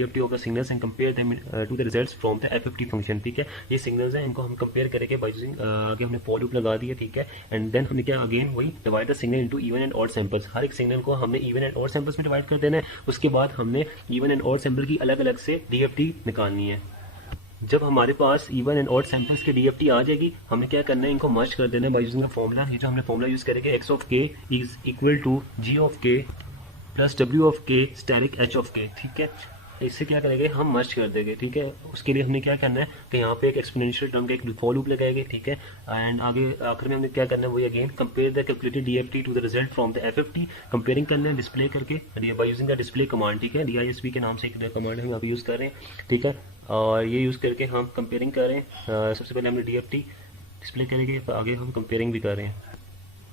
DFT of the signals and compare them to the results from the FFT function, ठीक है। ये signals हैं, इनको हम कंपेयर करेंगे बाय यूजिंग, आगे हमने फॉर लूप लगा दिया, ठीक है। एंड देन हमने क्या अगेन वही divide the signal into even and odd samples, हर एक सिग्नल को हमने इवन एंड ऑड सैंपल्स में डिवाइड कर देना है। उसके बाद हमने इवन एंड ऑड सैंपल की अलग अलग से DFT निकालनी है। जब हमारे पास इवन एंड ऑड सैंपल्स के DFT आ जाएगी, हमें क्या करना है, इनको मर्ज कर देना है बाय यूजिंग द फॉर्मूला। ये जो हमने फॉर्मूला यूज करेंगे, x of k is equal to g of k plus w of k static h of k, ठीक है। इससे क्या करेंगे, हम मर्ज कर देंगे, ठीक है। उसके लिए हमने क्या करना है कि यहाँ पे एक एक्सपोनेंशियल टर्म का एक फॉर लूप लगाएंगे, ठीक है। एंड आगे आखिर में हमने क्या करना है, वही again compare the calculated DFT to the result from the FFT, comparing करना है डिस्प्ले करके by using the display command, ठीक है। DISP के नाम से एक कमांड हम यहाँ पे यूज कर रहे हैं, ठीक है। और ये यूज करके हम कंपेयरिंग कर रहे हैं। सबसे पहले हमने DFT डिस्प्ले करेंगे, आगे हम कंपेयरिंग भी कर रहे हैं।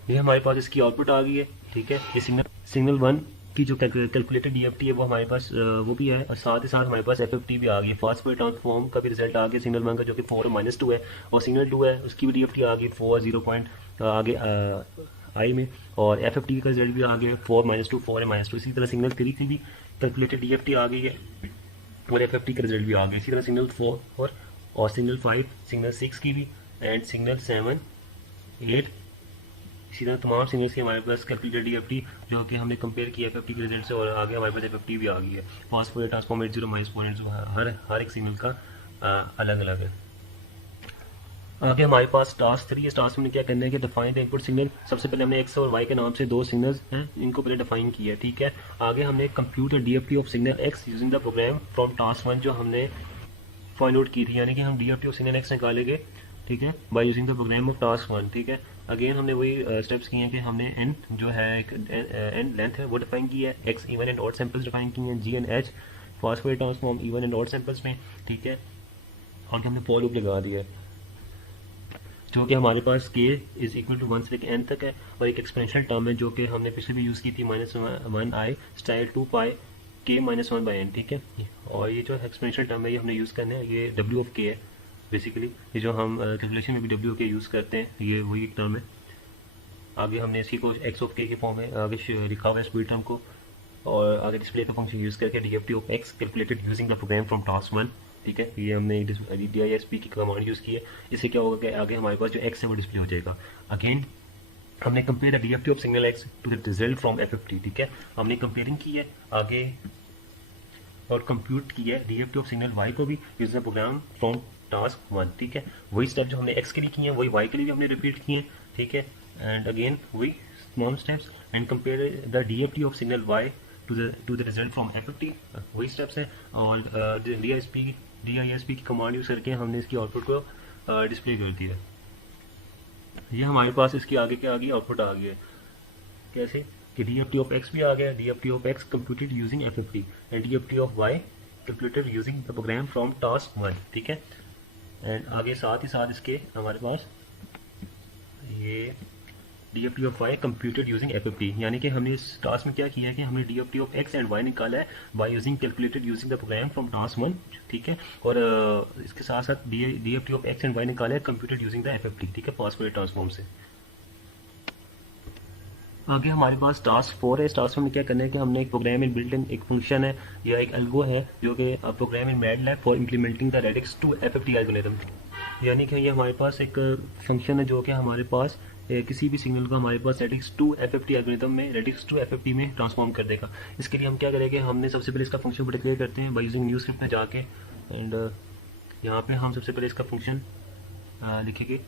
ये हमारे पास इसकी आउटपुट आ गई है, ठीक है। ये सिग्नल 1 की जो कैलकुलेटेड DFT है वो हमारे पास वो भी है, और साथ ही साथ हमारे पास FFT भी आ गई है। फास्ट फॉरवर्ड ट्रांसफॉर्म का भी रिजल्ट आ गया सिग्नल 1 का, जो कि 4 और -2 है, और सिग्नल 2 है उसकी भी DFT आ गई 4 0 पॉइंट आगे आई में, और FFT का रिजल्ट भी आ गया 4 -2 4 है -2। इसी तरह सिग्नल 3 की भी कैलकुलेटेड DFT आ गई है और FFT का रिजल्ट भी आ गया। इसी तरह सिग्नल 4 और सिग्नल 5, सिग्नल 6 की भी, एंड सिग्नल 7 8, इसी तरह तमाम सिग्नल्स की हमारे पास कैलकुलेटेड DFT जो कि हमने कंपेयर किया FFT के रिजल्ट से, और आगे हमारे पास FFT भी आ गई है। फास्ट फॉरवर्ड ट्रांसफॉर्म 80 -4 हर एक सिग्नल का अलग अलग है। आगे हमारे पास टास्क 3 है। टास्क में क्या करना है कि डिफाइन द इनपुट सिग्नल। सबसे पहले हमने x और y के नाम से दो सिग्नल्स हैं, इनको पहले डिफाइन किया है, ठीक है। आगे हमने compute DFT of signal x using the program from task 1 जो हमने फाइंड आउट की थी, यानी कि हम DFT ऑफ सिग्नल x निकालेंगे, ठीक है, by using the program of task 1, ठीक है। अगेन हमने वही स्टेप्स किए हैं कि हमने n जो है एक n लेंथ है वो डिफाइन की है, x even and odd samples define किए हैं, g and h fast forward transform even and odd samples में, ठीक है। और हमने फॉर लूप लगा दिया है जो कि हमारे पास k इज इक्वल टू 1 से लेकर n तक है, और एक एक्सपेंशन टर्म है जो कि हमने पिछले भी यूज़ की थी -1i स्टाइल 2 पाई k -1/n, ठीक है। और ये जो एक्सपेंशन टर्म है ये हमने यूज़ करना है, ये w ऑफ k है बेसिकली, ये जो हम कैलकुलेशन में भी w ऑफ k यूज़ करते हैं, ये वही एक टर्म है। आगे हमने इसी को x ऑफ k के फॉर्म में आगे लिखा हुआ है इस पूरी टर्म को, और आगे डिस्प्ले का फंक्शन यूज़ करके DFT of x calculated using the program from task 1, ठीक है। ये हमने DISP की कमांड यूज़ की है। इससे क्या होगा कि आगे हमारे पास जो x है वो डिस्प्ले हो जाएगा। अगेन हमने compare the DFT of signal x to the result from FFT, ठीक है। हमने कंपेयरिंग की है आगे और कंप्यूट की है DFT ऑफ सिग्नल y को भी using the program from task 1, ठीक है। वही स्टेप जो हमने x के लिए किए हैं वही y के लिए भी हमने रिपीट किए हैं, ठीक है। एंड अगेन वही small steps and compare the DFT of signal y to the result from FFT, वही स्टेप्स है। और DISP की कमांड यूज करके हमने इसकी आउटपुट को डिस्प्ले कर दिया। ये हमारे पास इसकी आगे के आगे आउटपुट आ गया है, कैसे कि DFT ऑफ x भी आ गया, DFT of x computed using FFT and DFT of y calculated using the program from task 1, ठीक है। एंड आगे साथ ही साथ इसके हमारे पास ये DFT of y computed using FFT, यानी कि हमने इस टास्क में क्या किया है कि हमने DFT of x and y निकाला है by using calculated using the program from task 1, ठीक है। और इसके साथ साथ DFT of x and y निकाला है कंप्यूटेड यूजिंग द FFT, ठीक है, फास्ट फॉरवर्ड ट्रांसफॉर्म से। आगे हमारे पास टास्क 4 है। इस टास्क में क्या करना है कि हमने एक प्रोग्राम इन बिल्ट इन एक फंक्शन है या एक एल्गो है जो कि program in MATLAB for implementing the radix two FFT algorithm, यानी कि ये हमारे पास एक फंक्शन है जो कि हमारे पास किसी भी सिग्नल को हमारे पास रेडिक्स टू FFT एल्गोरिथम में रेडिक्स टू FFT में ट्रांसफॉर्म कर देगा। इसके लिए हम क्या करेंगे, हमने सबसे पहले इसका फंक्शन डिक्लेयर करते हैं बाय यूजिंग न्यू स्क्रिप्ट में जाके, एंड यहाँ पे हम सबसे पहले इसका फंक्शन लिखेंगे।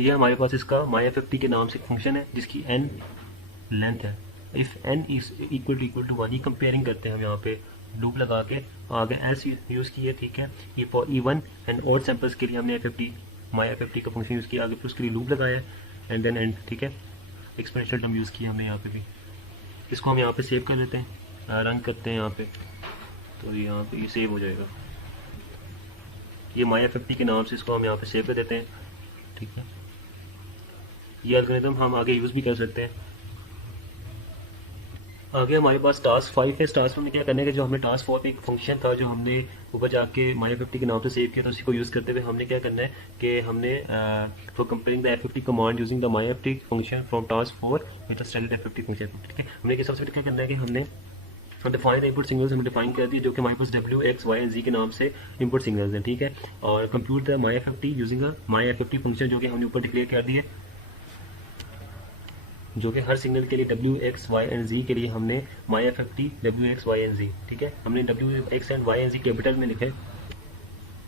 ये हमारे पास इसका myFFT के नाम से एक फंक्शन है जिसकी n लेंथ है। If n is equal to 1, ये कंपेयरिंग करते हैं हम यहाँ पे लूप लगा के, आगे एल्स यूज़ किए, ठीक है। ये for even and odd samples के लिए हमने myFFT का फंक्शन यूज़ किया, आगे फिर उसके लिए लूप लगाया एंड देन एंड, ठीक है। एक्सपोनेंशियल टर्म यूज़ किया हमने यहाँ पे भी। इसको हम यहाँ पे सेव कर लेते हैं, रन करते हैं यहाँ पे, तो यहाँ पे ये सेव हो जाएगा। ये myFFT के नाम से इसको हम यहाँ पे सेव कर देते हैं, ठीक है। ये एल्गोरिथम हम आगे यूज़ भी कर सकते हैं। आगे हमारे पास टास्क 5 है। इस टास्क में क्या करने का, जो हमने टास्क 4 पे एक फंक्शन था जो हमने ऊपर जाके myFFT के नाम से सेव किया था, उसी को यूज़ करते हुए हमने क्या करना है कि हमने for comparing the FFT command using the myFFT function from task 4 with the standard FFT function, ठीक है। हमने सबसे पहले क्या करना है कि हमने डिफाइन इनपुट सिग्नल्स हमने डिफाइन कर दिए जो कि हमारे पास W X Y and G के नाम से इनपुट सिग्नल्स हैं, ठीक है। और compute the my F F T using my F F T function जो कि हमने ऊपर डिक्लेयर कर दिए, जो कि हर सिग्नल के लिए W X Y and G के लिए हमने my F F T W X Y and G, ठीक है। हमने W X and Y and G capital में लिखे,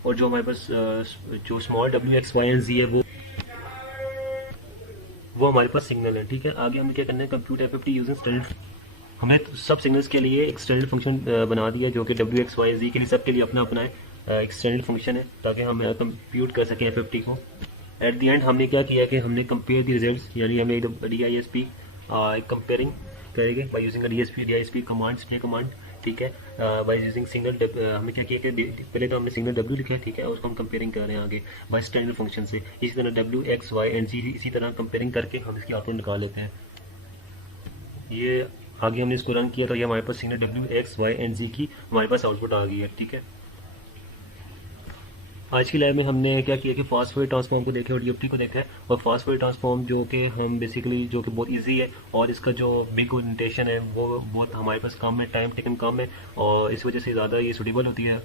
और जो हमारे पास जो small W X Y and G है वो हमारे पास सिग्नल है, ठीक है। आगे हमें क्या करना है, compute F F T using standard, हमने सब सिग्नल्स के लिए एक स्टैंडर्ड फंक्शन बना दिया जो कि डब्ल्यू एक्स वाई जी के लिए सबके लिए अपना अपना है एक स्टैंडर्ड फंक्शन है, ताकि हम कंप्यूट कर सकें एफ एफ टी को। एट द एंड हमने क्या किया कि हमने कंपेयर द रिजल्ट्स, यानी हमें D I S P comparing करेंगे by using D I S P command, ये कमांड, ठीक है। बाई यूजिंग सिंगल हमने क्या किया कि पहले तो हमने सिंगल डब्ल्यू लिखा है, ठीक है, उसको हम कंपेयरिंग कर रहे हैं आगे बाई स्टैंडर्ड फंक्शन से। इसी तरह डब्ल्यू एक्स वाई एंड जी इसी तरह कंपेयरिंग करके हम इसकी आउटपुट निकाल लेते हैं। ये आगे हमने इसको रन किया तो ये हमारे पास signal W X Y and G की हमारे पास आउटपुट आ गई है, ठीक है। आज की लैब में हमने क्या किया कि फास्ट फॉरवर्ड ट्रांसफॉर्म को देखे और डीएफटी को देखा है, और फास्ट फॉरवर्ड ट्रांसफॉर्म जो कि हम बेसिकली जो कि बहुत इजी है, और इसका जो बिग ओरिएंटेशन है वो बहुत हमारे पास कम है, टाइम टेकन कम है, और इस वजह से ज़्यादा ये सूटेबल होती है।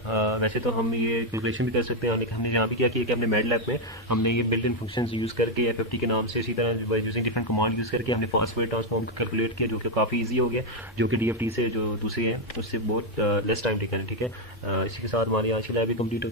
वैसे तो हम ये कैलकुलेशन भी कर सकते हैं, लेकिन हमने यहाँ भी क्या किया कि अपने मैड लैब में हमने ये बिल्ट इन फंक्शन यूज़ करके एफएफटी के नाम से, इसी तरह यूजिंग डिफरेंट कमांड यूज़ करके हमने फास्ट फॉरवर्ड ट्रांसफॉर्म कैलकुलेट किया, जो कि काफ़ी ईजी हो गया, जो कि डीएफटी से जो दूसरी है उससे बहुत लेस टाइम टेकन है, ठीक है। इसी के साथ हमारी आज की लैब भी कम्प्लीट